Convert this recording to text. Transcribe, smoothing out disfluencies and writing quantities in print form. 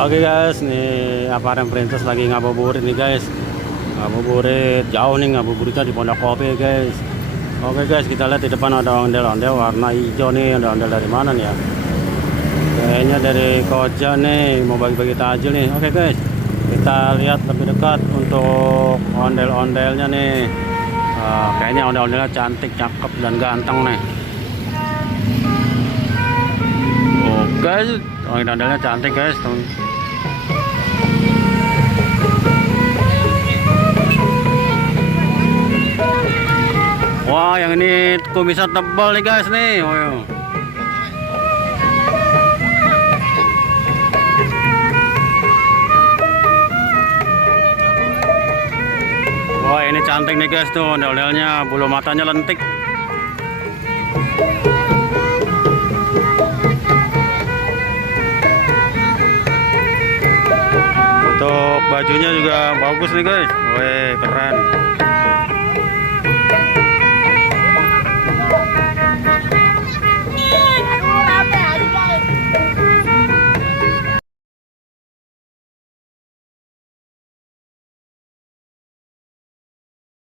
Oke guys, nih Apartemen Princess lagi ngabuburit nih guys. Ngabuburit jauh nih, ngabuburitnya di Pondok Kopi guys. Oke guys, kita lihat di depan ada ondel-ondel warna hijau nih. Ondel-ondel dari mana nih ya? Kayaknya dari Koja nih, mau bagi-bagi takjil nih. Oke guys, kita lihat lebih dekat untuk ondel-ondelnya nih. Kayaknya ondel-ondelnya cantik, cakep, dan ganteng nih. Oke, ondel-ondelnya cantik guys. Wah, yang ini kumisnya tebal nih guys nih. Oh, wah, ini cantik nih guys tuh ondel-ondelnya, bulu matanya lentik. Untuk bajunya juga bagus nih guys. Wih, keren.